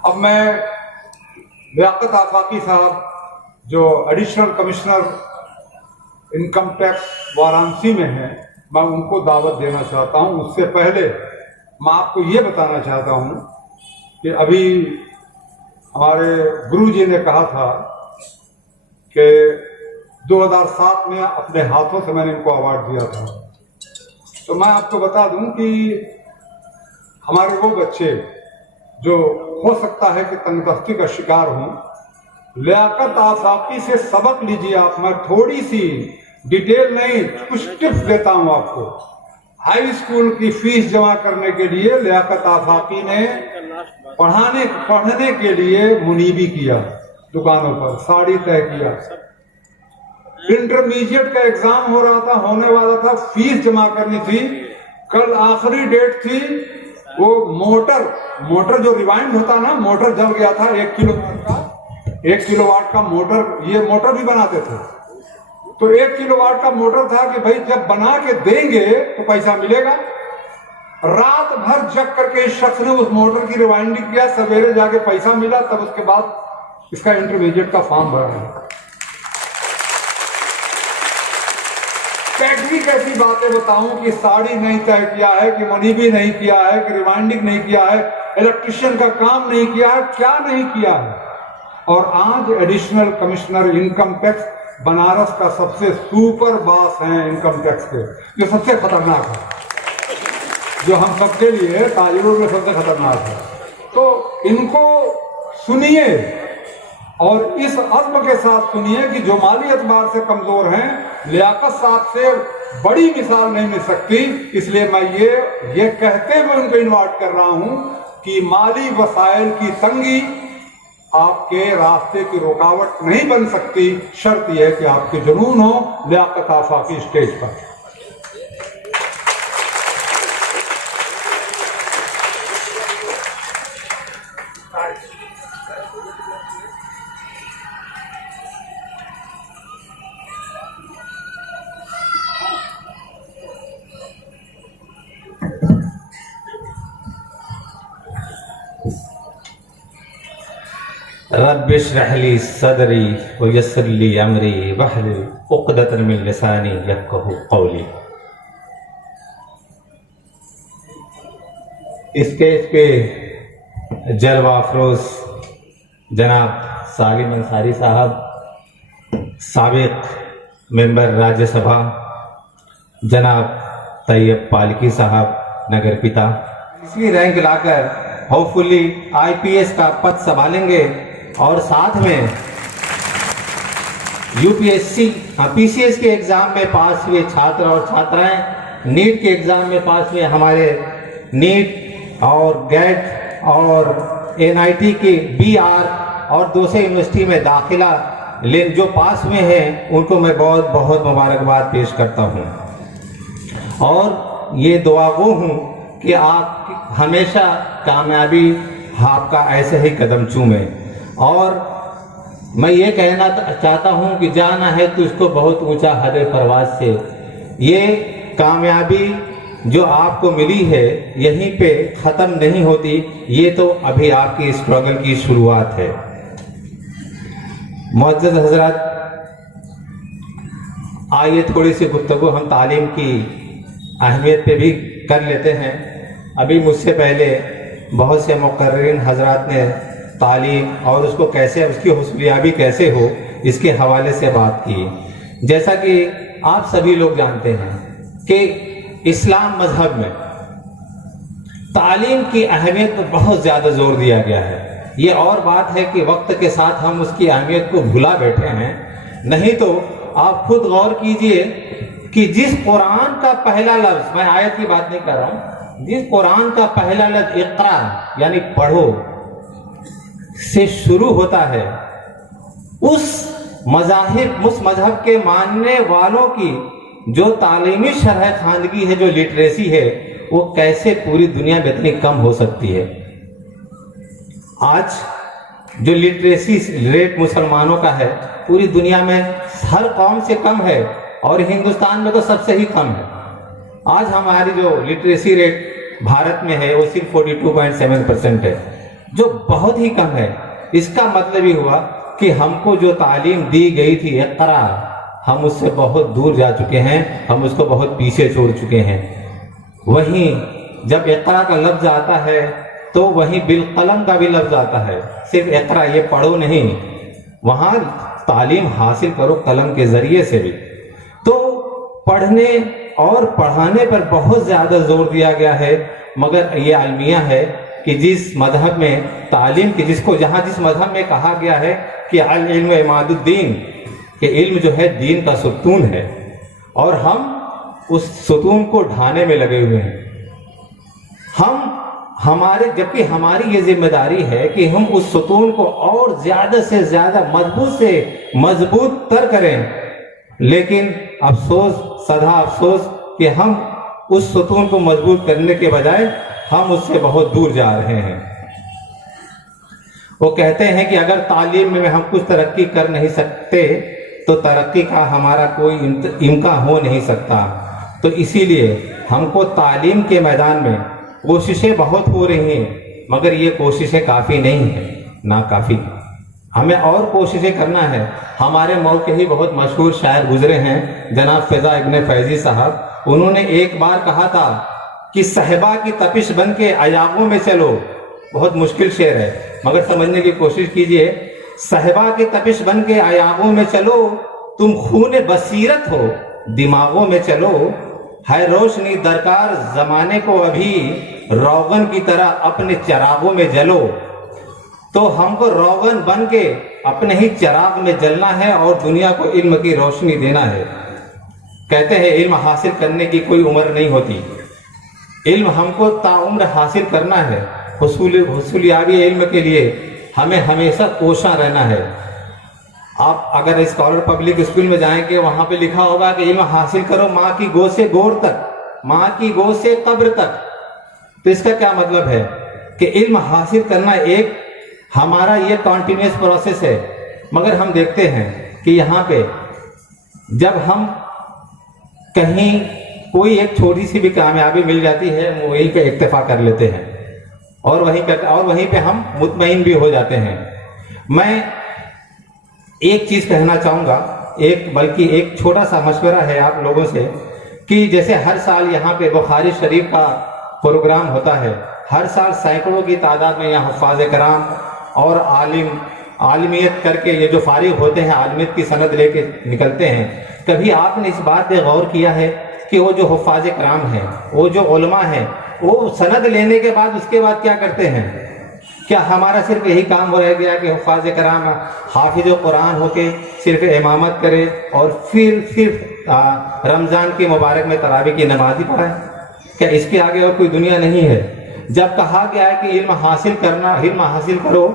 अब मैं लियाकत आफाकी साहब जो additional commissioner income tax Varanasi में हैं, मैं उनको दावत देना चाहता हूं। उससे पहले मैं आपको ये बताना चाहता हूं कि अभी हमारे गुरु जी ने कहा था कि 2007 में अपने हाथों से मैंने इनको अवार्ड दिया था। तो मैं आपको बता दूं कि हमारे वो बच्चे जो हो सकता है कि तंगदस्ती का शिकार हों, लियाकत आफाकी से सबक लीजिए आप। मैं थोड़ी सी डिटेल नहीं, कुछ टिप्स देता हूं आपको। हाई स्कूल की फीस जमा करने के लिए लियाकत आफाकी ने पढ़ने के लिए मुनीबी किया, दुकानों पर साड़ी तय किया। इंटरमीडिएट का एग्जाम हो रहा था, होने वाला था, फीस जमा करनी थी, कल आखिरी डेट थी। वो मोटर जो रिवाइंड होता ना, मोटर जल गया था। 1 किलोवाट का मोटर, ये मोटर भी बनाते थे। तो 1 किलोवाट का मोटर था कि भाई जब बना के देंगे तो पैसा मिलेगा। रात भर जग करके इस शख्स ने उस मोटर की रिवाइंडिंग किया, सवेरे जाके पैसा मिला, तब उसके बाद इसका इंटरमीडिएट का फॉर्म भरा। टेक्निक ऐसी बातें बताऊं कि साड़ी नहीं तय किया है, कि मुनीबी नहीं किया है, कि रिवाइंडिंग नहीं किया है, इलेक्ट्रिशियन का काम नहीं किया है, क्या नहीं किया है। और आज additional commissioner income tax Banaras का सबसे सुपर बॉस है इनकम टैक्स के, जो सबसे खतरनाक है, जो हम सबके लिए ताजिरों में सबसे खतरनाक है। तो इनको सुनिए और इस अज़्म के साथ सुनिए कि जो माली एतबार से कमजोर हैं, लियाकत साहब से बड़ी मिसाल नहीं मिल सकती। इसलिए मैं ये कहते हुए उनको इन्वाइट कर रहा हूं कि माली वसाइल की तंगी आपके रास्ते की रुकावट नहीं बन सकती। शर्त यह है कि आपके जुनून हो लियाकत आफाकी स्टेज पर। रब्बि इश्रह ली सदरी व यस्सिर ली अमरी वहलुल उक़दतन मिन लिसानी यफ़क़हू क़ौली। इस स्टेज पे जलवा अफरोज जनाब सालिम अंसारी साहब, साबिक मेंबर राज्यसभा जनाब तैयब पालकी साहब, नगर पिता, इसकी रैंक लाकर होपफुली IPS का पद संभालेंगे। और साथ में UPSC PCS के एग्जाम में पास हुए छात्र और छात्राएं, नीट के एग्जाम में पास हुए, हमारे नीट और गेट और NIT के BR और दूसरे यूनिवर्सिटी में दाखिला जो पास हुए हैं, उनको मैं बहुत बहुत मुबारकबाद पेश करता हूं। और ये दुआगो हूं कि आप हमेशा कामयाबी आपका ऐसे ही कदम चूमे। और मैं ये कहना चाहता हूं कि जाना है तो इसको बहुत ऊंचा हद परवाज से। ये कामयाबी जो आपको मिली है यहीं पे ख़त्म नहीं होती, ये तो अभी आपकी स्ट्रगल की शुरुआत है। मुअज़्ज़ज़ हज़रात, आइए थोड़ी सी गुफ्तगू हम तालीम की अहमियत पे भी कर लेते हैं। अभी मुझसे पहले बहुत से मुक़र्रिरीन हज़रात ने तालीम और उसको कैसे, उसकी हुस्नियाबी कैसे हो, इसके हवाले से बात की। जैसा कि आप सभी लोग जानते हैं कि इस्लाम मजहब में तालीम की अहमियत पर बहुत ज़्यादा जोर दिया गया है। ये और बात है कि वक्त के साथ हम उसकी अहमियत को भुला बैठे हैं, नहीं तो आप खुद गौर कीजिए कि जिस कुरान का पहला लफ्ज़, मैं आयत की बात नहीं कर रहा हूँ, जिस कुरान का पहला लफ्ज़ इक़रा यानी पढ़ो से शुरू होता है, उस मजहब के मानने वालों की जो तालीमी शरह खानगी है, जो लिटरेसी है, वो कैसे पूरी दुनिया में इतनी कम हो सकती है। आज जो लिटरेसी रेट मुसलमानों का है पूरी दुनिया में हर कौम से कम है और हिंदुस्तान में तो सबसे ही कम है। आज हमारी जो लिटरेसी रेट भारत में है वो सिर्फ 42.7% है। जो बहुत ही कम है। इसका मतलब ये हुआ कि हमको जो तालीम दी गई थी इक़रा, हम उससे बहुत दूर जा चुके हैं, हम उसको बहुत पीछे छोड़ चुके हैं। वहीं जब इक़रा का लफ्ज आता है तो वहीं बिल कलम का भी लफ्ज आता है। सिर्फ इक़रा ये पढ़ो नहीं, वहां तालीम हासिल करो कलम के जरिए से भी। तो पढ़ने और पढ़ाने पर बहुत ज्यादा जोर दिया गया है, मगर ये अलमिया है कि जिस मजहब में तालीम की जिस मजहब में कहा गया है कि अल इल्म इमादुद्दीन, कि इल्म जो है दीन का सुतून है, और हम उस सुतून को ढाने में लगे हुए हैं। जबकि हमारी ये जिम्मेदारी है कि हम उस सुतून को और ज्यादा से ज्यादा मजबूत तर करें, लेकिन अफसोस, सदा अफसोस कि हम उस सुतून को मजबूत करने के बजाय हम उससे बहुत दूर जा रहे हैं। वो कहते हैं कि अगर तालीम में हम कुछ तरक्की कर नहीं सकते तो तरक्की का हमारा कोई इम्कान हो नहीं सकता। तो इसीलिए हमको तालीम के मैदान में कोशिशें बहुत हो रही हैं, मगर ये कोशिशें काफ़ी नहीं है, ना काफ़ी। हमें और कोशिशें करना है। हमारे मौके के ही बहुत मशहूर शायर गुजरे हैं, जनाब फिजा इब्ने फैजी साहब। उन्होंने एक बार कहा था कि सहबा की तपिश बन के अयागों में चलो। बहुत मुश्किल शेर है, मगर समझने की कोशिश कीजिए। सहबा की तपिश बन के अयागों में चलो, तुम खून बसीरत हो दिमागों में चलो, है रोशनी दरकार जमाने को अभी, रोगन की तरह अपने चरागों में जलो। तो हमको रोगन बन के अपने ही चराग में जलना है और दुनिया को इल्म की रोशनी देना है। कहते हैं इल्म हासिल करने की कोई उम्र नहीं होती, इल्म हमको ताउम्र हासिल करना है। हुसूलियाबी इल्म के लिए हमें हमेशा कोशा रहना है। आप अगर स्कॉलर पब्लिक स्कूल में जाएंगे, वहां पे लिखा होगा कि इल्म हासिल करो माँ की गोद से गोर तक, माँ की गोद से कब्र तक। तो इसका क्या मतलब है कि इल्म हासिल करना एक हमारा ये कॉन्टिन्यूस प्रोसेस है। मगर हम देखते हैं कि यहाँ पे जब हम कहीं कोई एक छोटी सी भी कामयाबी मिल जाती है, वहीं पे इक्तफा कर लेते हैं और वहीं पे हम मुतमईन भी हो जाते हैं। मैं एक चीज कहना चाहूंगा, बल्कि एक छोटा सा मशवरा है आप लोगों से, कि जैसे हर साल यहाँ पे बुखारी शरीफ का प्रोग्राम होता है, हर साल सैकड़ों की तादाद में यहाँ हुफ़ाज़ कराम और आलिमियत करके ये जो फारिग होते हैं, आलिमियत की सनद लेके निकलते हैं। कभी आपने इस बात पे गौर किया है कि वो जो हुफ़ाज़ कराम हैं, वो जो उलमा हैं, वो सनद लेने के बाद उसके बाद क्या करते हैं? क्या हमारा सिर्फ यही काम रह गया कि हुफ़ाज़ कराम हाफिज़ कुरान होके सिर्फ इमामत करे और फिर सिर्फ रमज़ान के मुबारक में तरावी की नमाज़ ही पढ़ाए? क्या इसके आगे और कोई दुनिया नहीं है? जब कहा गया है कि इल्म हासिल करो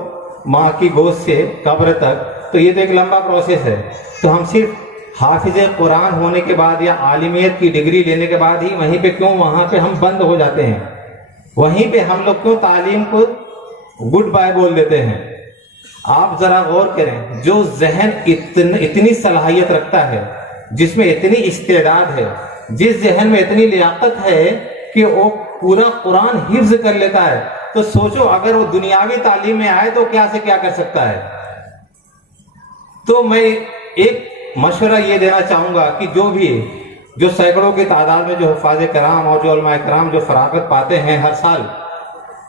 माँ की गोद से कब्र तक, तो ये तो एक लंबा प्रोसेस है। तो हम सिर्फ हाफिज़ कुरान होने के बाद या आलिमियत की डिग्री लेने के बाद ही वहीं पे क्यों वहाँ पे हम बंद हो जाते हैं? वहीं पे हम लोग क्यों तालीम को गुड बाय बोल देते हैं? आप जरा गौर करें, जो जहन इतनी सलाहियत रखता है, जिसमें इतनी इस्तेदाद है, जिस जहन में इतनी लियाकत है कि वो पूरा कुरान हिफ्ज कर लेता है, तो सोचो अगर वो दुनियावी तालीम में आए तो क्या से क्या कर सकता है। तो मैं एक मशवरा ये देना चाहूंगा कि जो सैकड़ों की तादाद में जो हुफ़ाज़ कराम और जो उलमा कराम जो फरागत पाते हैं हर साल,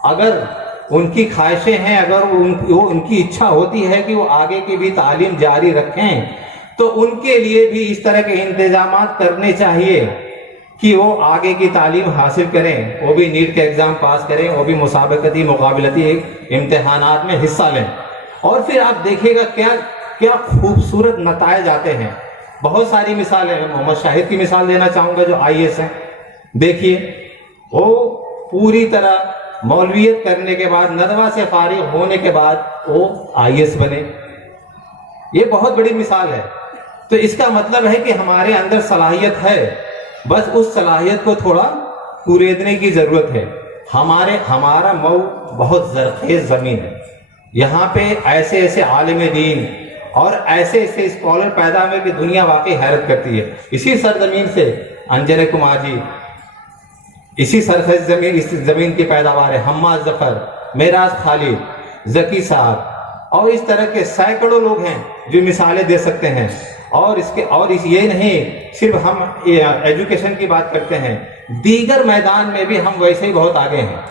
अगर उनकी ख्वाहिशें हैं, अगर उनकी इच्छा होती है कि वो आगे की भी तालीम जारी रखें, तो उनके लिए भी इस तरह के इंतजामात करने चाहिए कि वो आगे की तालीम हासिल करें, वो भी नीट के एग्जाम पास करें, वो भी मुसाबकती मुकाबलती इम्तिहानात में हिस्सा लें। और फिर आप देखिएगा क्या खूबसूरत नताइज आते हैं। बहुत सारी मिसालें, मोहम्मद शाहिद की मिसाल देना चाहूंगा जो IAS हैं। देखिए, वो पूरी तरह मौलवियत करने के बाद, नदवा से फारिग होने के बाद वो IAS बने। ये बहुत बड़ी मिसाल है। तो इसका मतलब है कि हमारे अंदर सलाहियत है, बस उस सलाहियत को थोड़ा कुरेदने की जरूरत है। हमारा मऊ बहुत जरखेज जमीन है। यहाँ पे ऐसे ऐसे आलिम दीन और ऐसे ऐसे स्कॉलर पैदा हुए कि दुनिया वाकई हैरत करती है। इसी सरजमीन से अंजन कुमार जी, इसी सरखेज जमीन की पैदावार है। हम्माद जफर, मेराज खालिद, जकी साहब, और इस तरह के सैकड़ों लोग हैं जो मिसालें दे सकते हैं। और ये नहीं सिर्फ हम एजुकेशन की बात करते हैं, दीगर मैदान में भी हम वैसे ही बहुत आगे हैं।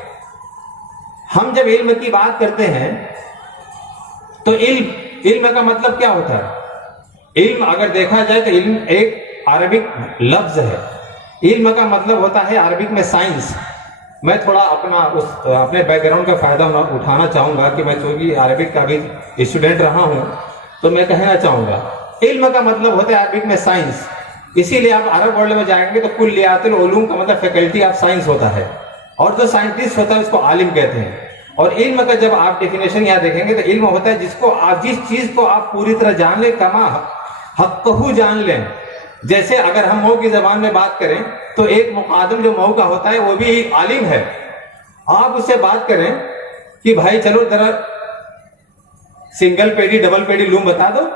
हम जब इल्म की बात करते हैं तो इल्म का मतलब क्या होता है? इल्म अगर देखा जाए तो इल्म एक अरबिक लफ्ज है। इल्म का मतलब होता है अरबिक में साइंस। मैं थोड़ा अपने बैकग्राउंड का फायदा उठाना चाहूंगा कि मैं चूंकि अरबिक का भी स्टूडेंट रहा हूं, तो मैं कहना चाहूंगा इल्म का मतलब होता है अरबिक में साइंस। इसीलिए आप अरब वर्ल्ड में जाएंगे तो कुल्लियातुल उलूम का मतलब फैकल्टी ऑफ साइंस होता है, और जो साइंटिस्ट होता है उसको आलिम कहते हैं। और इल्म का जब आप डेफिनेशन यहाँ देखेंगे तो इल्म होता है जिस चीज को आप पूरी तरह जान लें, कमा हक़्क़हू जान लें। जैसे अगर हम मऊ की जबान में बात करें तो एक मुकादम जो मऊ का होता है वो भी आलिम है। आप उससे बात करें कि भाई चलो जरा सिंगल पेडी डबल पेडी लूम बता दो,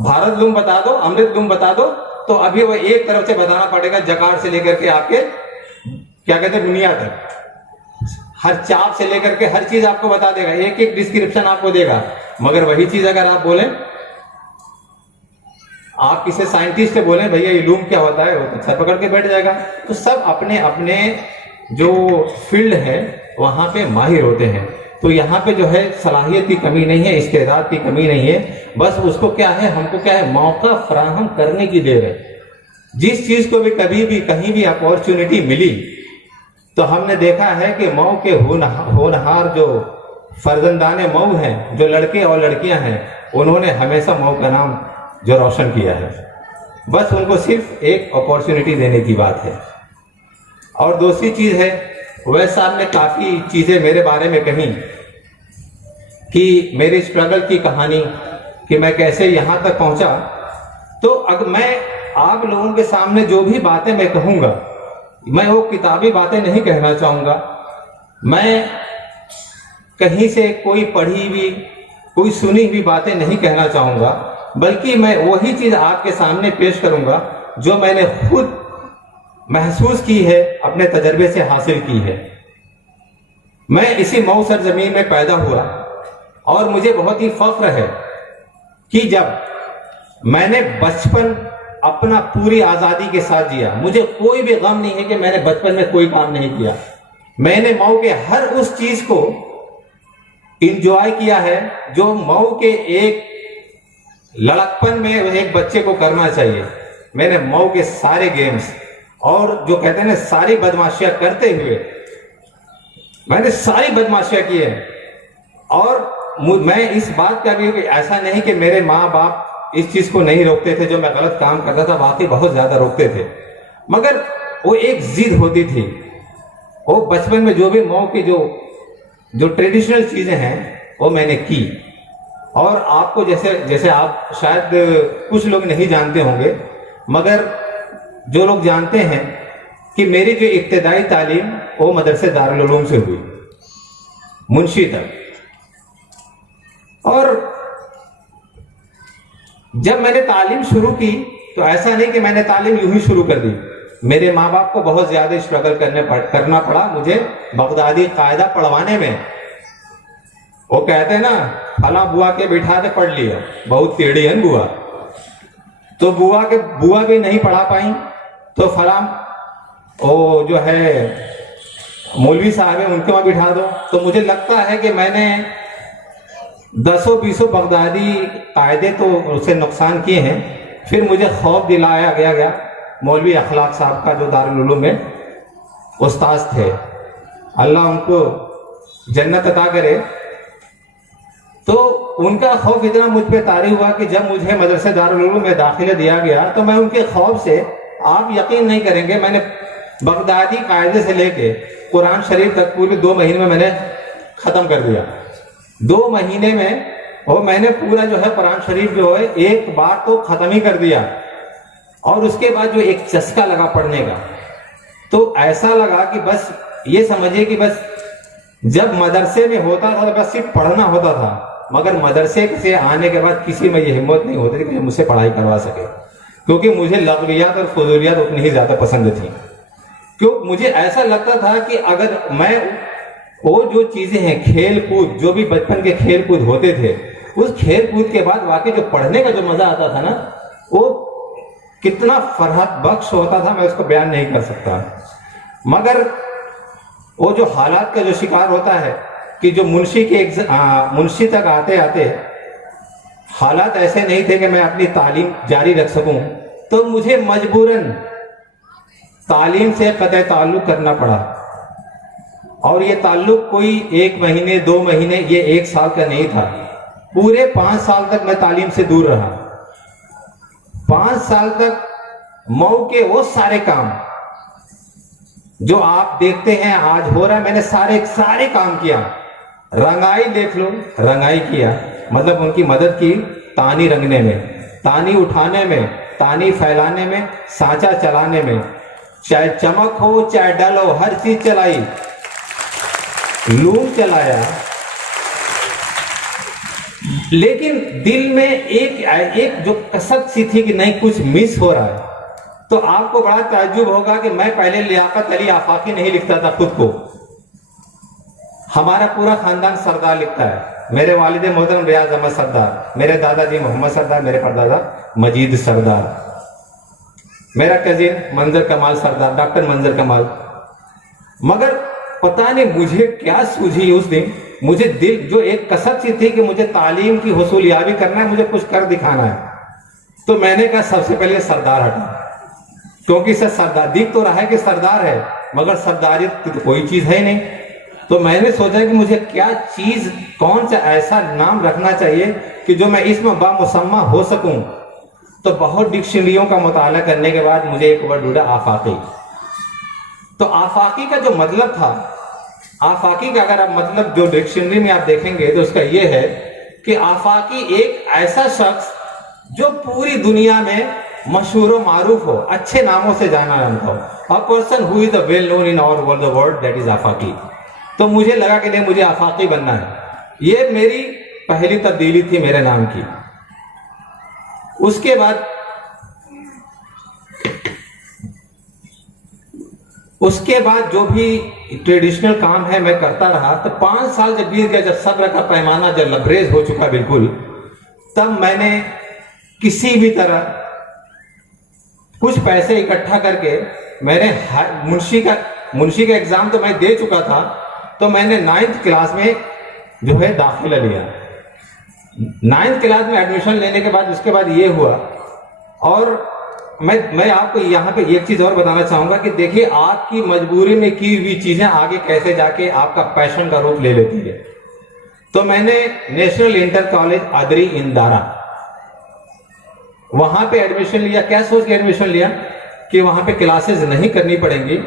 भारत लूम बता दो, अमृत लूम बता दो, तो अभी वो एक तरफ से बताना पड़ेगा जकार से लेकर के आपके क्या कहते हैं दुनिया तक, हर चाप से लेकर के हर चीज आपको बता देगा, एक एक डिस्क्रिप्शन आपको देगा। मगर वही चीज अगर आप बोले, आप किसी साइंटिस्ट से बोले भैया ये लूम क्या होता है, वो तो सर पकड़ के बैठ जाएगा। तो सब अपने अपने जो फील्ड है वहां पे माहिर होते हैं। तो यहाँ पे जो है सलाहियत की कमी नहीं है, इस्तेदाद की कमी नहीं है, बस उसको क्या है, हमको क्या है, मौका फराहम करने की देर है। जिस चीज को भी कभी भी कहीं भी अपॉर्चुनिटी मिली तो हमने देखा है कि मऊ के होनहार जो फर्जंदाने मऊ हैं, जो लड़के और लड़कियां हैं, उन्होंने हमेशा मऊ का नाम जो रोशन किया है। बस उनको सिर्फ एक अपॉर्चुनिटी देने की बात है। और दूसरी चीज है, वैसे साहब ने काफी चीजें मेरे बारे में कही कि मेरी स्ट्रगल की कहानी, कि मैं कैसे यहां तक पहुंचा। तो अगर मैं आप लोगों के सामने जो भी बातें मैं कहूंगा, मैं वो किताबी बातें नहीं कहना चाहूंगा। मैं कहीं से कोई पढ़ी हुई, कोई सुनी हुई बातें नहीं कहना चाहूंगा, बल्कि मैं वही चीज आपके सामने पेश करूंगा जो मैंने खुद महसूस की है, अपने तजर्बे से हासिल की है। मैं इसी मऊ सरजमीन में पैदा हुआ और मुझे बहुत ही फख्र है कि जब मैंने बचपन अपना पूरी आजादी के साथ जिया, मुझे कोई भी गम नहीं है कि मैंने बचपन में कोई काम नहीं किया। मैंने मऊ के हर उस चीज को इंजॉय किया है जो मऊ के एक लड़कपन में एक बच्चे को करना चाहिए। मैंने मऊ के सारे गेम्स और जो कहते हैं ना सारी बदमाशियां करते हुए मैंने सारी बदमाशियां की है। और मैं इस बात का भी ऐसा नहीं कि मेरे माँ बाप इस चीज को नहीं रोकते थे, जो मैं गलत काम करता था वाकई बहुत ज्यादा रोकते थे, मगर वो एक जिद होती थी। वो बचपन में जो भी मऊ की जो ट्रेडिशनल चीजें हैं वो मैंने की। और आपको जैसे आप शायद कुछ लोग नहीं जानते होंगे, मगर जो लोग जानते हैं कि मेरी जो इब्तिदाई तालीम वो मदरसे दारुल उलूम से हुई, मुंशी तक। और जब मैंने तालीम शुरू की तो ऐसा नहीं कि मैंने तालीम यूं ही शुरू कर दी। मेरे माँ बाप को बहुत ज्यादा स्ट्रगल करना पड़ा मुझे बगदादी कायदा पढ़वाने में। वो कहते हैं ना, फला बुआ के बिठा के पढ़ लिया, बहुत टेढ़ी है बुआ। तो बुआ भी नहीं पढ़ा पाई, तो फला वो जो है मौलवी साहब है उनके वहां बिठा दो। तो मुझे लगता है कि मैंने 10-20 बगदादी कायदे तो उससे नुकसान किए हैं। फिर मुझे खौफ दिलाया गया मौलवी अखलाक साहब का, जो दारुल उलूम में उस्ताद थे, अल्लाह उनको जन्नत अता करे। तो उनका खौफ इतना मुझ पे तारी हुआ कि जब मुझे मदरसे दारुल उलूम में दाखिला दिया गया तो मैं उनके खौफ से, आप यकीन नहीं करेंगे, मैंने बगदादी कायदे से लेके कुरान शरीफ तक पूरे 2 महीने में मैंने खत्म कर दिया। 2 महीने में और मैंने पूरा जो है कुरान शरीफ जो है एक बार तो खत्म ही कर दिया। और उसके बाद जो एक चस्का लगा पढ़ने का, तो ऐसा लगा कि बस ये समझिए कि बस जब मदरसे में होता था तो बस सिर्फ पढ़ना होता था, मगर मदरसे से आने के बाद किसी में ये हिम्मत नहीं होती कि मुझसे पढ़ाई करवा सके, क्योंकि मुझे लग़वियात और फजूलियात उतनी ही ज्यादा पसंद थी। क्यों मुझे ऐसा लगता था कि अगर मैं वो जो चीजें हैं, खेल कूद, जो भी बचपन के खेल कूद होते थे, उस खेल कूद के बाद वाकई जो पढ़ने का जो मजा आता था ना, वो कितना फरहत बख्श होता था, मैं उसको बयान नहीं कर सकता। मगर वो जो हालात का जो शिकार होता है कि जो मुंशी तक आते आते हालात ऐसे नहीं थे कि मैं अपनी तालीम जारी रख सकूं, तो मुझे मजबूरन तालीम से कतई ताल्लुक करना पड़ा। और ये ताल्लुक कोई 1 महीने 2 महीने, ये 1 साल का नहीं था, पूरे 5 साल तक मैं तालीम से दूर रहा। 5 साल तक मऊ के वो सारे काम जो आप देखते हैं आज हो रहा है, मैंने सारे काम किया। रंगाई देख लो, रंगाई किया, मतलब उनकी मदद की तानी रंगने में, तानी उठाने में, तानी फैलाने में, सांचा चलाने में, चाहे चमक हो चाहे डल हो, हर चीज चलाई, लूम चलाया। लेकिन दिल में एक जो कसक सी थी कि नहीं, कुछ मिस हो रहा है। तो आपको बड़ा ताज्जुब होगा कि मैं पहले लियाकत अली आफाकी नहीं लिखता था खुद को, हमारा पूरा खानदान सरदार लिखता है। मेरे वालिद मोहतरम रियाज अहमद सरदार, मेरे दादाजी मोहम्मद सरदार, मेरे परदादा मजीद सरदार, मेरा कजिन मंजर कमाल सरदार, डॉक्टर मंजर कमाल। मगर पता नहीं मुझे क्या सूझी उस दिन, मुझे दिल जो एक कसक सी थी कि मुझे तालीम की हुसूलियाबी करना है, मुझे कुछ कर दिखाना है। तो मैंने कहा सबसे पहले सरदार हटा, क्योंकि सर सरदार दिख तो रहा है कि सरदार है, मगर सरदारियत की तो कोई चीज है नहीं। तो मैंने सोचा कि मुझे क्या चीज, कौन सा ऐसा नाम रखना चाहिए कि जो मैं इसमें बामुसम्मा हो सकूं। तो बहुत डिक्शनरियों का मुताला करने के बाद मुझे एक वर्ड ढूंढा, आफाकी। तो आफाकी का जो मतलब था, आफाकी का अगर आप मतलब जो डिक्शनरी में आप देखेंगे तो उसका यह है कि आफाकी एक ऐसा शख्स जो पूरी दुनिया में मशहूर मारूफ हो, अच्छे नामों से जाना जाता हो, a person who is well known in our world, the world, that is आफाकी। तो मुझे लगा कि नहीं, मुझे आफाकी बनना है। ये मेरी पहली तब्दीली थी मेरे नाम की। उसके बाद जो भी ट्रेडिशनल काम है मैं करता रहा। तो 5 साल जब बीत गया, जब सब्र का पैमाना जब लबरेज हो चुका बिल्कुल, तब मैंने किसी भी तरह कुछ पैसे इकट्ठा करके, मैंने मुंशी का एग्जाम तो मैं दे चुका था, तो मैंने 9th क्लास में जो है दाखिला लिया। 9th क्लास में एडमिशन लेने के बाद उसके बाद ये हुआ। और मैं आपको यहाँ पे एक चीज और बताना चाहूंगा कि देखिए, आपकी मजबूरी में की हुई चीजें आगे कैसे जाके आपका पैशन का रूप ले लेती है। तो मैंने national inter college Adri Indara, वहां पे एडमिशन लिया। क्या सोच के एडमिशन लिया कि वहां पे क्लासेस नहीं करनी पड़ेंगी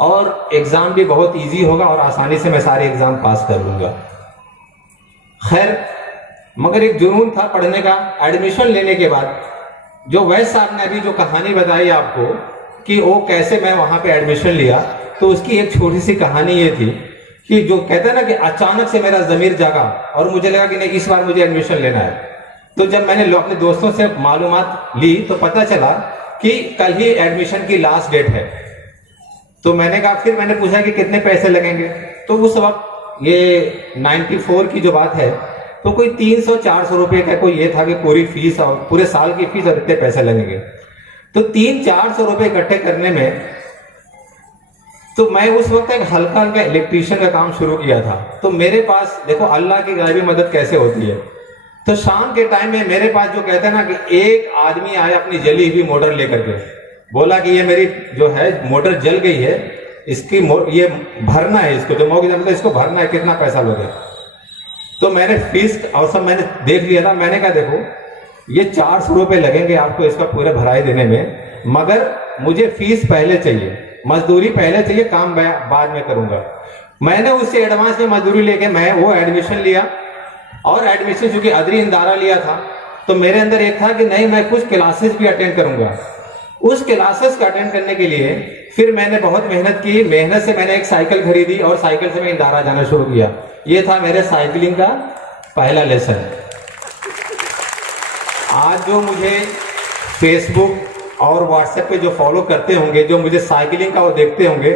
और एग्जाम भी बहुत इजी होगा और आसानी से मैं सारे एग्जाम पास कर लूंगा। खैर, मगर एक जुनून था पढ़ने का। एडमिशन लेने के बाद जो वैस साहब ने अभी जो कहानी बताई आपको कि वो कैसे मैं वहां पे एडमिशन लिया, तो उसकी एक छोटी सी कहानी ये थी कि जो कहते हैं ना कि अचानक से मेरा जमीर जागा और मुझे लगा कि नहीं, इस बार मुझे एडमिशन लेना है। तो जब मैंने अपने दोस्तों से मालूमात ली तो पता चला कि कल ही एडमिशन की लास्ट डेट है। तो मैंने कहा, फिर मैंने पूछा कि कितने पैसे लगेंगे। तो उस वक्त ये 94 की जो बात है, तो कोई 300-400 रुपए का कोई ये था कि पूरी फीस और पूरे साल की फीस और इतने पैसे लगेंगे। तो 300-400 रुपए इकट्ठे करने में, तो मैं उस वक्त एक हल्का हल्का इलेक्ट्रीशियन का काम शुरू किया था। तो मेरे पास देखो अल्लाह की गायबी मदद कैसे होती है। तो शाम के टाइम में मेरे पास जो कहते हैं ना कि एक आदमी आया अपनी जली हुई मोटर लेकर के, बोला कि ये मेरी जो है मोटर जल गई है, इसकी ये भरना है, इसको जो मौके मतलब इसको भरना है, कितना पैसा लोगे। तो मैंने फीस और सब मैंने देख लिया था। मैंने कहा देखो, ये 400 रुपए लगेंगे आपको इसका पूरा भराई देने में, मगर मुझे फीस पहले चाहिए, मजदूरी पहले चाहिए, काम बाद में करूंगा। मैंने उससे एडवांस में मजदूरी लेके मैं वो एडमिशन लिया। और एडमिशन चूंकि अदरी इंदारा लिया था, तो मेरे अंदर एक था कि नहीं, मैं कुछ क्लासेस भी अटेंड करूंगा। उस क्लासेस का अटेंड करने के लिए फिर मैंने बहुत मेहनत की। मेहनत से मैंने एक साइकिल खरीदी और साइकिल से मैं इंदारा जाना शुरू किया। ये था मेरे साइकिलिंग का पहला लेसन। आज जो मुझे फेसबुक और व्हाट्सएप पे जो फॉलो करते होंगे, जो मुझे साइकिलिंग का वो देखते होंगे,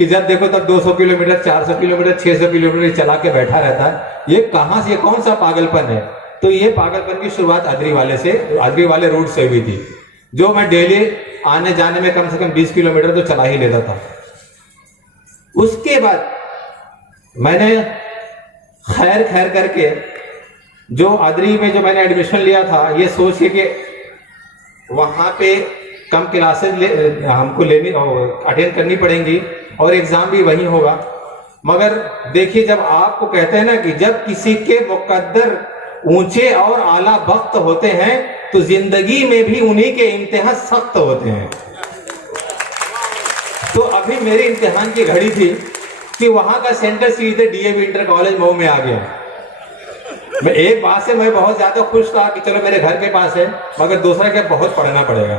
कि जब देखो तब 200 किलोमीटर, 400 किलोमीटर, 600 किलोमीटर चला के बैठा रहता है। ये कहां से, कौन सा पागलपन है? तो ये पागलपन की शुरुआत अदरी वाले रूट से हुई थी, जो मैं डेली आने जाने में कम से कम 20 किलोमीटर तो चला ही लेता था। उसके बाद मैंने खैर करके जो अदरी में जो मैंने एडमिशन लिया था, ये सोच के कि वहां पे कम क्लासेस हमको लेनी अटेंड करनी पड़ेंगी और एग्जाम भी वही होगा। मगर देखिए, जब आपको कहते हैं ना कि जब किसी के मुकद्दर ऊंचे और आला वक्त होते हैं तो जिंदगी में भी उन्हीं के इम्तिहान सख्त होते हैं। तो अभी मेरे इम्तिहान की घड़ी थी कि वहां का सेंटर सीधे डीएवी इंटर कॉलेज मऊ में आ गया। मैं एक बात से मैं बहुत ज्यादा खुश था कि चलो मेरे घर के पास है, मगर दूसरा क्या, बहुत पढ़ना पड़ेगा।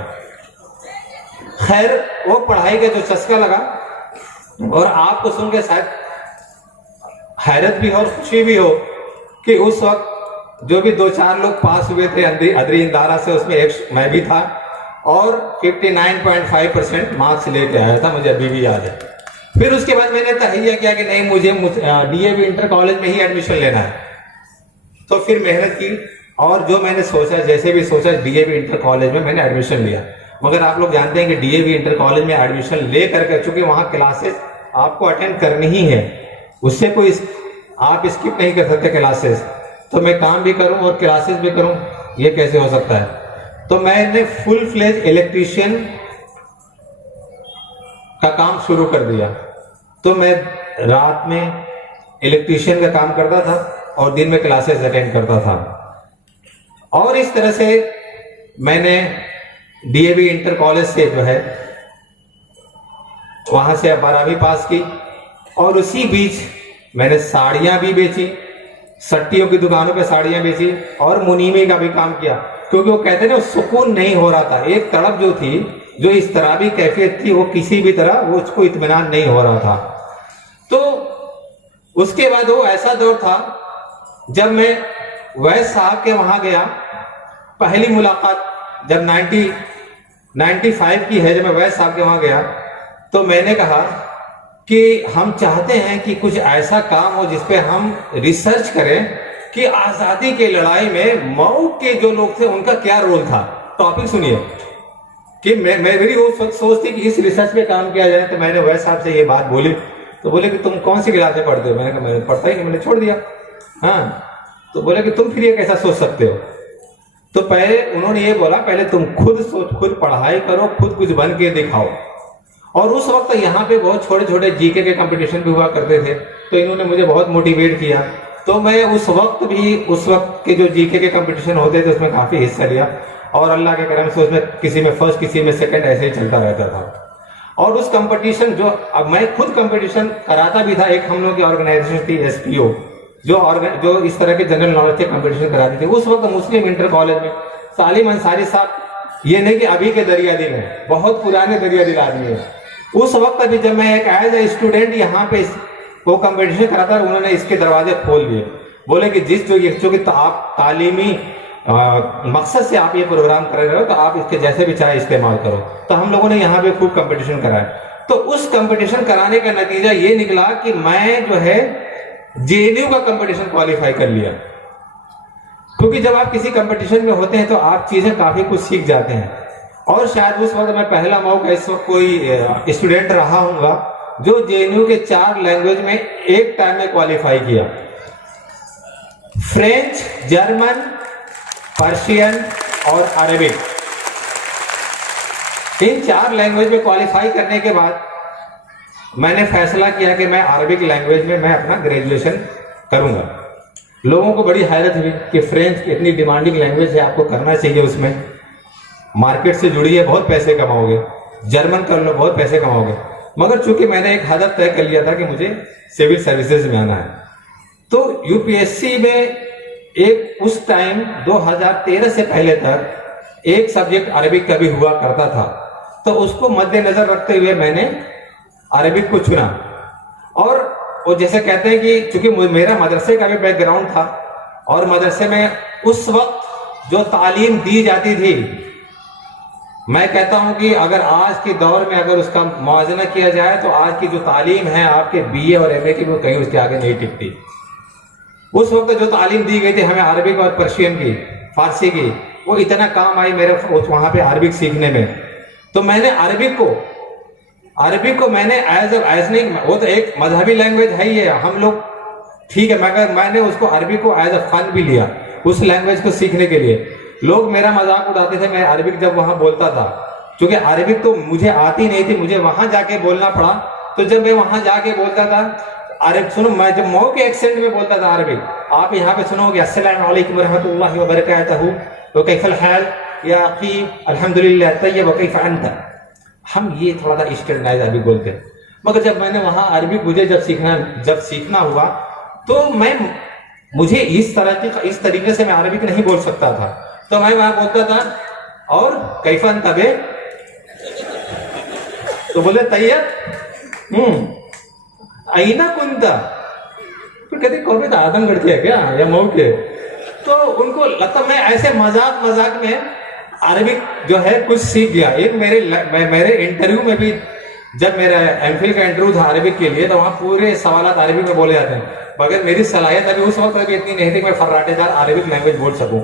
खैर, वो पढ़ाई का जो चस्का लगा, और आपको सुन के शायद हैरत भी हो और खुशी भी हो कि उस वक्त जो भी 2-4 लोग पास हुए थे अदरी इंदारा से, उसमें एक मैं भी था और 59.5% मार्क्स लेके आया था, मुझे अभी भी याद है। फिर उसके बाद मैंने तहैया किया कि नहीं, मुझे डीएवी इंटर कॉलेज में ही एडमिशन लेना है। तो फिर मेहनत की और जो मैंने सोचा, जैसे भी सोचा, डीएवी इंटर कॉलेज में मैंने एडमिशन लिया। मगर आप लोग जानते हैं कि डीएवी इंटर कॉलेज में एडमिशन ले करके, चूंकि वहां क्लासेस आपको अटेंड करनी ही है, उससे कोई आप स्किप नहीं कर सकते क्लासेस। तो मैं काम भी करूं और क्लासेस भी करूं, ये कैसे हो सकता है? तो मैंने फुल फ्लेज इलेक्ट्रीशियन का काम शुरू कर दिया। तो मैं रात में इलेक्ट्रीशियन का काम करता था और दिन में क्लासेस अटेंड करता था। और इस तरह से मैंने डीएवी इंटर कॉलेज से जो है वहां से 12वीं पास की। और उसी बीच मैंने साड़ियां भी बेची, सट्टियों की दुकानों पे साड़ियां बेची और मुनीमी का भी काम किया, क्योंकि वो कहते हैं ना, सुकून नहीं हो रहा था। एक तड़प जो थी, जो इस तरह भी कैफियत थी, वो किसी भी तरह वो उसको इत्मीनान नहीं हो रहा था। तो उसके बाद वो ऐसा दौर था जब मैं वैस साहब के वहां गया। पहली मुलाकात जब 95 की है, जब मैं वैस साहब के वहां गया, तो मैंने कहा कि हम चाहते हैं कि कुछ ऐसा काम हो जिसपे हम रिसर्च करें कि आजादी की लड़ाई में मऊ के जो लोग थे उनका क्या रोल था। टॉपिक सुनिए कि मेरी वो सोच थी कि इस रिसर्च पे काम किया जाए। तो मैंने वैस साहब से ये बात बोली, तो बोले कि तुम कौन सी क्लास में पढ़ते हो? मैंने कहा मैं पढ़ता ही नहीं, मैंने छोड़ दिया। हाँ, तो बोले कि तुम फिर ये कैसा सोच सकते हो? तो पहले उन्होंने ये बोला, पहले तुम खुद सोच, खुद पढ़ाई करो, खुद कुछ बन के दिखाओ। और उस वक्त यहाँ पे बहुत छोटे छोटे जीके के कंपटीशन भी हुआ करते थे, तो इन्होंने मुझे बहुत मोटिवेट किया। तो मैं उस वक्त के जो जीके के कंपटीशन होते थे उसमें काफी हिस्सा लिया, और अल्लाह के करम से उसमें किसी में फर्स्ट, किसी में सेकंड, ऐसे ही चलता रहता था। और उस कंपटीशन जो, अब मैं खुद कंपटीशन कराता भी था। एक हम लोग की ऑर्गेनाइजेशन थी एसपीओ, जो इस तरह के जनरल नॉलेज के कंपटीशन कराती थी। उस वक्त मुस्लिम इंटर कॉलेज में सालिम अंसारी साहब, ये नहीं कि अभी के दरिया दिल है, बहुत पुराने दरिया दिल आदमी है। उस वक्त अभी जब मैं एक एज ए स्टूडेंट यहाँ पे वो कंपटीशन कराता, उन्होंने इसके दरवाजे खोल दिए। बोले कि चूंकि आप तालीमी मकसद से आप ये प्रोग्राम कर रहे हो, तो आप इसके जैसे भी चाहे इस्तेमाल करो। तो हम लोगों ने यहाँ पे खूब कंपटीशन कराया। तो उस कंपटीशन कराने का नतीजा ये निकला कि मैं जो है जेएनयू का कंपटीशन क्वालिफाई कर लिया। क्योंकि जब आप किसी कंपटीशन में होते हैं तो आप चीजें काफी कुछ सीख जाते हैं। और शायद उस वक्त मैं पहला मौका, इस वक्त कोई स्टूडेंट रहा हूंगा जो जेएनयू के 4 लैंग्वेज में एक टाइम में क्वालिफाई किया। फ्रेंच, जर्मन, पर्शियन और अरबिक, इन 4 लैंग्वेज में क्वालिफाई करने के बाद मैंने फैसला किया कि मैं अरबिक लैंग्वेज में मैं अपना ग्रेजुएशन करूंगा। लोगों को बड़ी हैरत हुई कि फ्रेंच इतनी डिमांडिंग लैंग्वेज है, आपको करना चाहिए, उसमें मार्केट से जुड़ी है, बहुत पैसे कमाओगे। जर्मन कर लो, बहुत पैसे कमाओगे। मगर चूंकि मैंने एक हदफ तय कर लिया था कि मुझे सिविल सर्विसेज में आना है, तो यूपीएससी में एक उस टाइम 2013 से पहले तक एक सब्जेक्ट अरबिक का भी हुआ करता था। तो उसको मद्देनजर रखते हुए मैंने अरबिक को चुना। और वो जैसे कहते हैं कि चूंकि मेरा मदरसे का भी बैकग्राउंड था, और मदरसे में उस वक्त जो तालीम दी जाती थी मैं कहता हूं कि अगर आज के दौर में अगर उसका मुआवजा किया जाए तो आज की जो तालीम है आपके बीए और एमए की, वो कहीं उसके आगे नहीं टिकती। उस वक्त जो तालीम दी गई थी हमें अरबिक और पर्शियन की, फारसी की, वो इतना काम आई मेरे वहां पे अरबिक सीखने में। तो मैंने अरबिक को मैंने एज नहीं, वो तो एक मजहबी लैंग्वेज है ही है, हम लोग ठीक है, मगर मैंने उसको अरबिक को एज अ फन भी लिया उस लैंग्वेज को सीखने के लिए। लोग मेरा मजाक उड़ाते थे मैं अरबिक जब वहां बोलता था, क्योंकि अरबिक तो मुझे आती नहीं थी, मुझे वहां जाके बोलना पड़ा। तो जब मैं वहां जाके बोलता था अरब, सुनो, मैं जब मऊ के एक्सेंट में बोलता था अरबिक, आप यहाँ पे सुनोगे अस्सलामु अलैकुम रहमतुल्लाहि व बरकातहू व कैफल हाल या अखी अल्हम्दुलिल्लाह तय्यब व कैफ अंत। हम ये थोड़ा सा स्टैंडर्डाइज अरबिक बोलते हैं। मगर जब मैंने वहां अरबिक मुझे जब सीखना हुआ तो मुझे इस तरीके से मैं अरबिक नहीं बोल सकता था। तो मैं वहां बोलता था और कैफन तबे, तो बोले तैयब आईना कुंता, तो कहते कौन था आदमगढ़ के है क्या या मऊ के। तो उनको लगता मैं ऐसे मजाक में अरबिक जो है कुछ सीख गया। एक मेरे इंटरव्यू में भी, जब मेरा एमफिल का इंटरव्यू था अरबिक के लिए, तो वहां पूरे सवाल अरबिक में बोले जाते हैं, मगर मेरी सलाहियत अभी उस वक्त अभी इतनी नहीं थी कि मैं फर्राटेदार अरबिक लैंग्वेज बोल सकूं।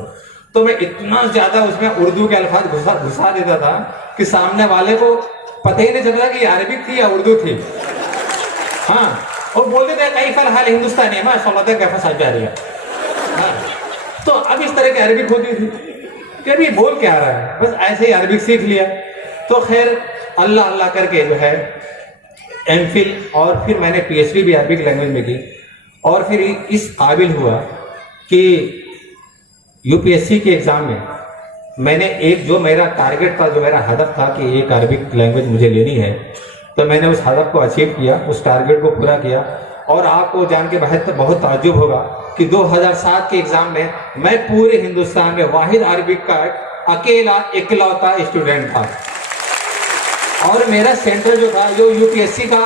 तो मैं इतना ज्यादा उसमें उर्दू के अल्फाज घुसा देता था कि सामने वाले को पता ही नहीं चलता कि अरबिक थी या उर्दू थी। हाँ, और बोलते थे कई फल हाल हिंदुस्तानी माशाल्लाह कैफा साहब जा रही है। हाँ, तो अब इस तरह की अरबिक होती थी कि अभी बोल क्या रहा है, बस ऐसे ही अरबिक सीख लिया। तो खैर अल्लाह अल्लाह करके जो है एमफिल और फिर मैंने पीएचडी भी अरबिक लैंग्वेज में की, और फिर इस काबिल हुआ कि यूपीएससी के एग्जाम में मैंने एक जो मेरा टारगेट था, जो मेरा हदफ था कि एक अरबिक लैंग्वेज मुझे लेनी है, तो मैंने उस हदफ को अचीव किया, उस टारगेट को पूरा किया। और आपको जान के बहुत ताज्जुब होगा कि 2007 के एग्जाम में मैं पूरे हिंदुस्तान में वाहिद अरबिक का अकेला इकलौता स्टूडेंट था। और मेरा सेंटर जो था, जो यूपीएससी का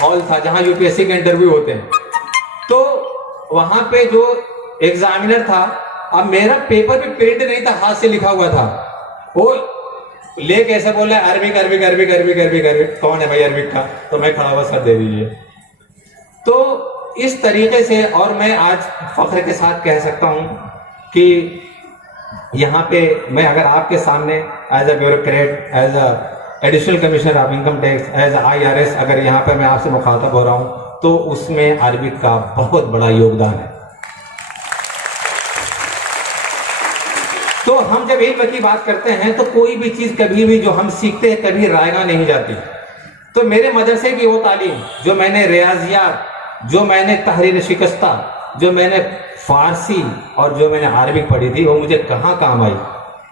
हॉल था जहां यूपीएससी के इंटरव्यू होते हैं, तो वहां पे जो एग्जामिनर था, अब मेरा पेपर भी प्रिंट नहीं था, हाथ से लिखा हुआ था, वो ले कैसे बोल रहा है Arabic Arabic Arabic Arabic Arabic Arabic, कौन है भाई अरबिक का, तो मैं खड़ा हुआ सर दे दीजिए। तो इस तरीके से, और मैं आज फख्र के साथ कह सकता हूं कि यहाँ पे मैं अगर आपके सामने as a bureaucrat, as an additional commissioner of income tax, as IRS, अगर यहाँ पे मैं आपसे मुखातब हो रहा हूँ, तो उसमें अरबिक का बहुत बड़ा योगदान है। तो हम जब इल्म की बात करते हैं तो कोई भी चीज कभी भी जो हम सीखते हैं कभी रायगा नहीं जाती। तो मेरे मदरसे की वो तालीम, जो मैंने रियाजियात, जो मैंने तहरीर शिकस्ता, जो मैंने फारसी और जो मैंने अरबिक पढ़ी थी, वो मुझे कहाँ काम आई।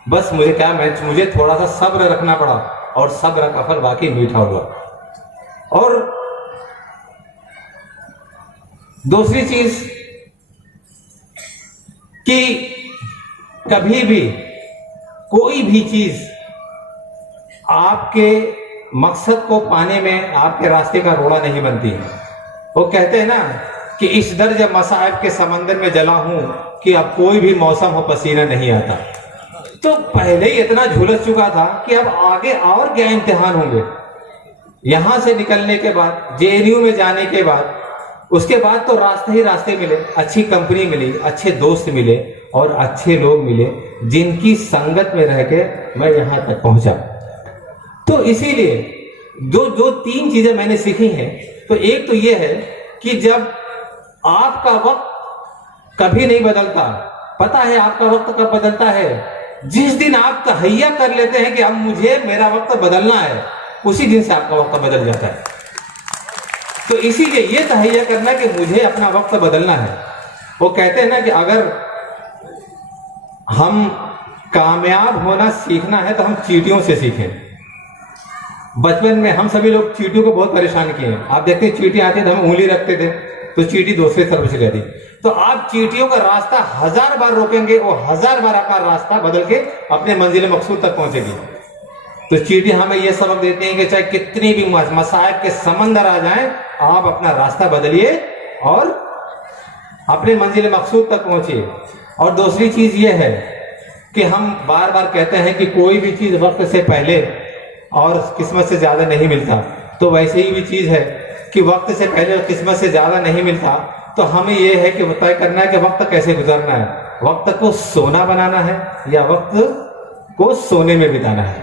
बस मुझे थोड़ा सा सब्र रखना पड़ा, और सब्र का फल वाकई मीठा हुआ। और दूसरी चीज कि कभी भी कोई भी चीज आपके मकसद को पाने में आपके रास्ते का रोड़ा नहीं बनती है। वो कहते हैं ना कि इस दर्ज मसाइब के समंदर में जला हूं कि अब कोई भी मौसम हो पसीना नहीं आता। तो पहले ही इतना झुलस चुका था कि अब आगे और क्या इम्तिहान होंगे। यहां से निकलने के बाद, JNU में जाने के बाद, उसके बाद तो रास्ते ही रास्ते मिले, अच्छी कंपनी मिली, अच्छे दोस्त मिले और अच्छे लोग मिले, जिनकी संगत में रह के मैं यहां तक पहुंचा। तो इसीलिए जो 3 चीजें मैंने सीखी हैं, तो एक तो ये है कि जब आपका वक्त कभी नहीं बदलता, पता है आपका वक्त कब बदलता है, जिस दिन आप तहैया कर लेते हैं कि अब मेरा वक्त बदलना है, उसी दिन से आपका वक्त बदल जाता है। तो इसीलिए ये तहैया करना कि मुझे अपना वक्त बदलना है। वो कहते हैं ना कि अगर हम कामयाब होना सीखना है तो हम चींटियों से सीखें। बचपन में हम सभी लोग चींटियों को बहुत परेशान किए हैं। आप देखते हैं चींटी आती तो हम उंगली रखते थे तो चींटी दूसरी तरफ से जाती। तो आप चींटियों का रास्ता 1000 बार रोकेंगे, वो 1000 बार अपना रास्ता बदल के अपने मंजिल मकसूद तक पहुंचेगी। तो चींटी हमें यह सबक देते हैं कि चाहे कितनी भी मसाइब के समंदर आ जाएं, आप अपना रास्ता बदलिए और अपने मंजिल मकसूद तक पहुंचिए। और दूसरी चीज यह है कि हम बार बार कहते हैं कि कोई भी चीज वक्त से पहले और किस्मत से ज्यादा नहीं मिलता, तो वैसे ही भी चीज है कि वक्त से पहले और किस्मत से ज्यादा नहीं मिलता। तो हमें यह है कि तय करना है कि वक्त कैसे गुजरना है, वक्त को सोना बनाना है या वक्त को सोने में बिताना है।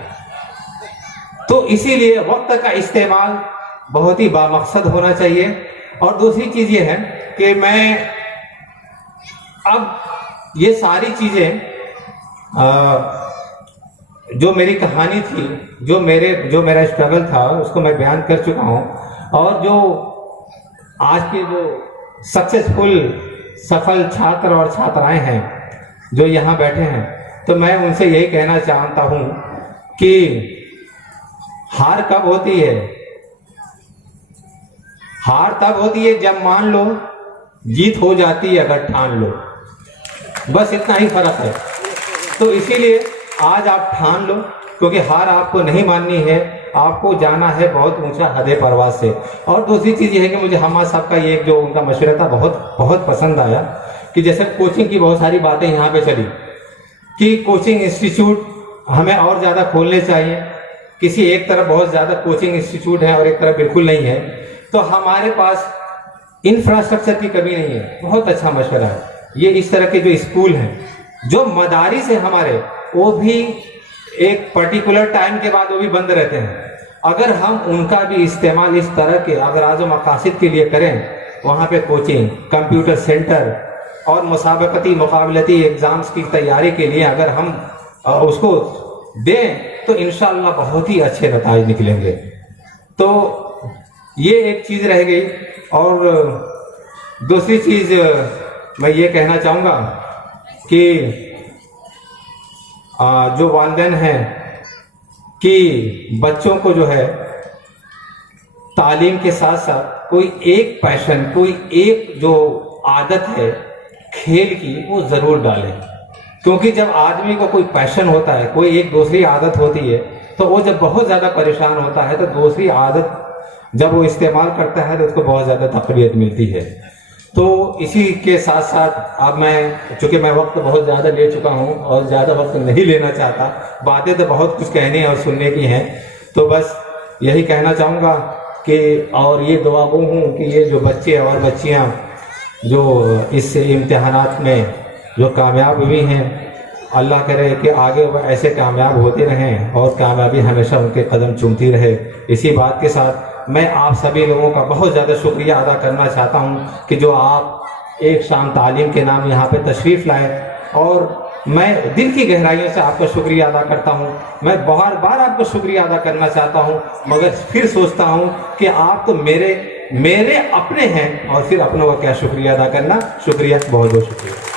तो इसीलिए वक्त का इस्तेमाल बहुत ही बामकसद होना चाहिए। और दूसरी चीज ये है कि मैं अब ये सारी चीजें जो मेरी कहानी थी, जो मेरा स्ट्रगल था, उसको मैं बयान कर चुका हूं। और जो आज के जो सफल छात्र और छात्राएं हैं जो यहाँ बैठे हैं, तो मैं उनसे यही कहना चाहता हूं कि हार कब होती है? हार तब होती है जब मान लो जीत हो जाती है, अगर ठान लो, बस इतना ही फर्क है। तो इसीलिए आज आप ठान लो, क्योंकि हार आपको नहीं माननी है, आपको जाना है बहुत ऊंचा हदे परवाज से। और दूसरी चीज ये है कि मुझे हमारा साहब का ये जो उनका मशवरा था बहुत पसंद आया, कि जैसे कोचिंग की बहुत सारी बातें यहाँ पे चली कि कोचिंग इंस्टीट्यूट हमें और ज्यादा खोलने चाहिए। किसी एक तरफ बहुत ज्यादा कोचिंग इंस्टीट्यूट है और एक तरफ बिल्कुल नहीं है, तो हमारे पास इंफ्रास्ट्रक्चर की कमी नहीं है। बहुत अच्छा मशवरा है ये। इस तरह के जो स्कूल हैं, जो मदारिस है हमारे, वो भी एक पर्टिकुलर टाइम के बाद वो भी बंद रहते हैं। अगर हम उनका भी इस्तेमाल इस तरह के अगर आज़ो मकासद के लिए करें, वहाँ पे कोचिंग, कंप्यूटर सेंटर और मुसाबकती मुकाबलती एग्जाम्स की तैयारी के लिए अगर हम उसको दें, तो इंशाअल्लाह बहुत ही अच्छे नतीजे निकलेंगे। तो ये एक चीज़ रह गई। और दूसरी चीज़ मैं ये कहना चाहूँगा कि जो वालिदैन हैं कि बच्चों को जो है तालीम के साथ साथ कोई एक पैशन, कोई एक जो आदत है खेल की, वो जरूर डालें। क्योंकि जब आदमी को कोई पैशन होता है, कोई एक दूसरी आदत होती है, तो वो जब बहुत ज्यादा परेशान होता है तो दूसरी आदत जब वो इस्तेमाल करता है तो उसको बहुत ज्यादा तकरीयत मिलती है। तो इसी के साथ साथ अब मैं, चूंकि मैं वक्त बहुत ज़्यादा ले चुका हूं और ज़्यादा वक्त नहीं लेना चाहता, बातें तो बहुत कुछ कहने और सुनने की हैं, तो बस यही कहना चाहूँगा कि और ये दुआ गो हूँ कि ये जो बच्चे और बच्चियाँ जो इस इम्तिहानात में जो कामयाब हुई हैं, अल्लाह करे कि आगे वह ऐसे कामयाब होते रहें और कामयाबी हमेशा उनके कदम चूमती रहे। इसी बात के साथ मैं आप सभी लोगों का बहुत ज़्यादा शुक्रिया अदा करना चाहता हूं कि जो आप एक शाम तालीम के नाम यहाँ पे तशरीफ़ लाए, और मैं दिल की गहराइयों से आपका शुक्रिया अदा करता हूं। मैं बार बार आपको शुक्रिया अदा करना चाहता हूं, मगर फिर सोचता हूं कि आप तो मेरे अपने हैं, और फिर अपनों का क्या शुक्रिया अदा करना। शुक्रिया, बहुत बहुत शुक्रिया।